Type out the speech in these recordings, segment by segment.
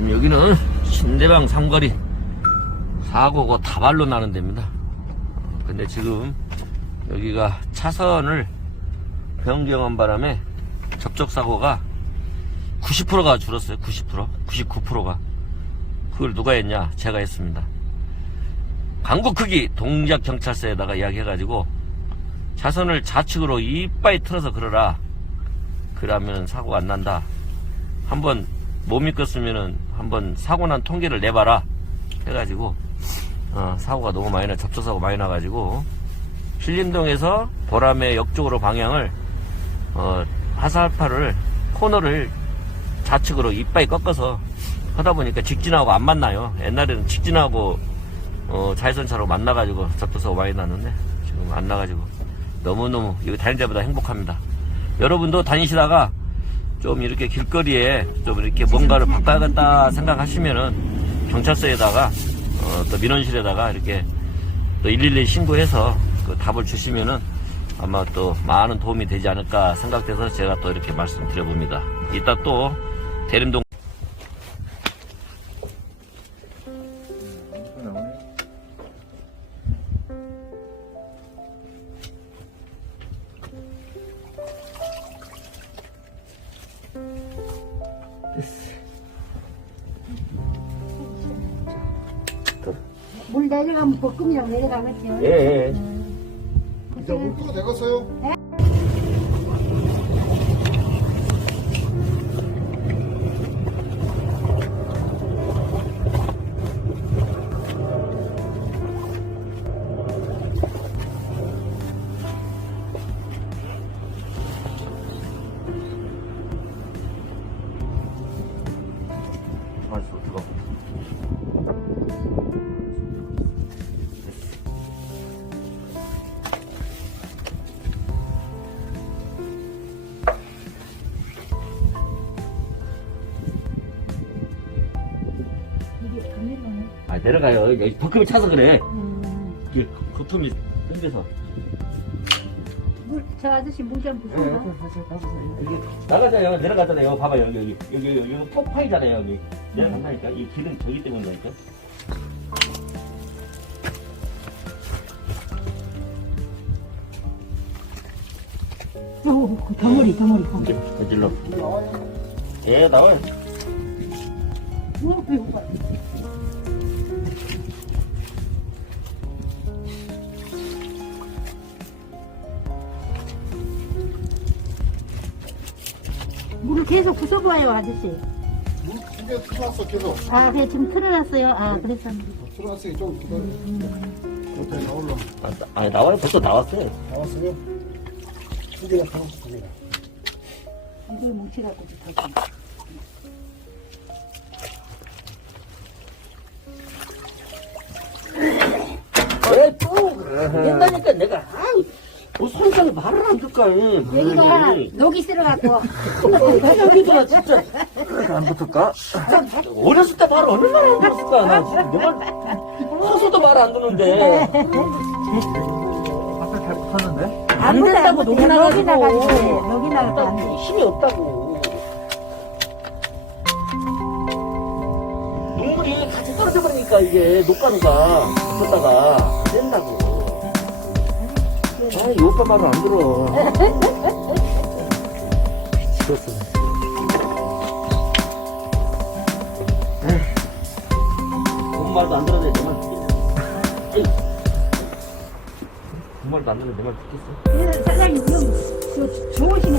지금 여기는 신대방 삼거리 사고가 다발로 나는 데입니다. 근데 지금 여기가 차선을 변경한 바람에 접촉 사고가 90%가 줄었어요. 90%, 99%가. 그걸 누가 했냐? 제가 했습니다. 강북 크기 동작 경찰서에다가 이야기해가지고 차선을 좌측으로 이빠이 틀어서 걸어라. 그러면 사고가 안 난다. 한번 못 믿겠으면은 한번 사고 난 통계를 내봐라. 해가지고 어, 사고가 너무 많이 나 접촉 사고 많이 나가지고 신림동에서 보람의 역 쪽으로 방향을 어, 화살파를 코너를 좌측으로 이빠이 꺾어서 하다 보니까 직진하고 안 만나요. 옛날에는 직진하고 어, 자외선차로 만나가지고 접촉사고 많이 났는데 지금 안 나가지고 너무너무 다닐 때보다 행복합니다. 여러분도 다니시다가 좀 이렇게 길거리에 좀 이렇게 뭔가를 바꿔야겠다 생각하시면은 경찰서에다가 어, 또 민원실에다가 이렇게 또 112 신고해서 그 답을 주시면은 아마 또 많은 도움이 되지 않을까 생각돼서 제가 또 이렇게 말씀드려 봅니다. 이따 또 대림동 물 내려가면 볶음이랑 내려가겠죠. 예, 예. 이제 물도가 되겠어요? 맛 아, 내려가요. 여기 버금이 차서 그래. 음, 이게 거품이 흔들서. 물, 저 아저씨 물 좀 부숴봐. 여기 나가자요. 내려가잖아요. 봐봐요. 여기, 여기, 여기, 여기, 여기 폭 파이잖아요. 여기. 내려간다니까. 이 길은 저기 때문이니까. 오, 그 덩어리, 덩어리. 이제. 나와요. 예, 나와요. 오, 배고파. 물을 계속 부숴봐요, 아저씨. 물두개 틀어놨어 계속. 아, 그래, 지금 틀어놨어요. 아, 그래서. 틀어놨으니 좀 기다려. 어떻게 나올라? 아, 나- 아니, 나와요. 벌써 나왔어요. 나왔어요? 두 개가 틀어놨어 두 개가. 이걸 뭉치갖고 좋다지. 왜 또? 된다니까 내가. 아이, 뭐 손상에 말을 안 듣까. 여기가 녹이 쓸어갖고. 여기가 진짜. 안 붙을까? 어렸을 때 말 얼마나 안 들었을까. 나 지금 내말 커서도 말 안 듣는데. 안 된다고 녹이 나가지고. 녹이 나가지고. 녹이 나가지고 안 돼. 힘이 없다고. 눈물이 같이 떨어져 버리니까 이게 녹가루가 붙었다가 안 된다고. 아, 이 오빠 말을 안 들어. 미치겠어. 뭔 말도 안 들어도 내말 듣겠어. 뭔 말도 안 들어도 내말 듣겠어. 예, 사장님, 좀, 저, 좋으시네.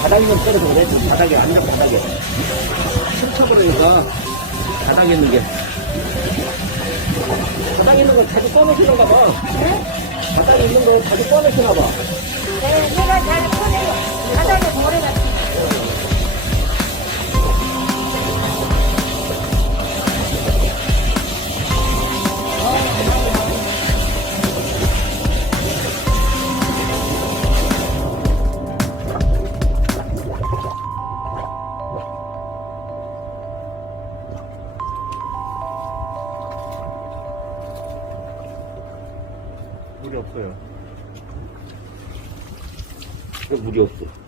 바닥이면 떨어져 그래. 지금 바닥에, 완전 바닥에. 펼쳐버리니까 바닥에 있는 게. 바닥에 있는 거 자주 꺼내시는가 봐. 바닥에 있는 거 자주 꺼내시나 봐. 네, 내가 잘 꺼내요. 바닥에 모래가 물이 없어요. 물이 없어.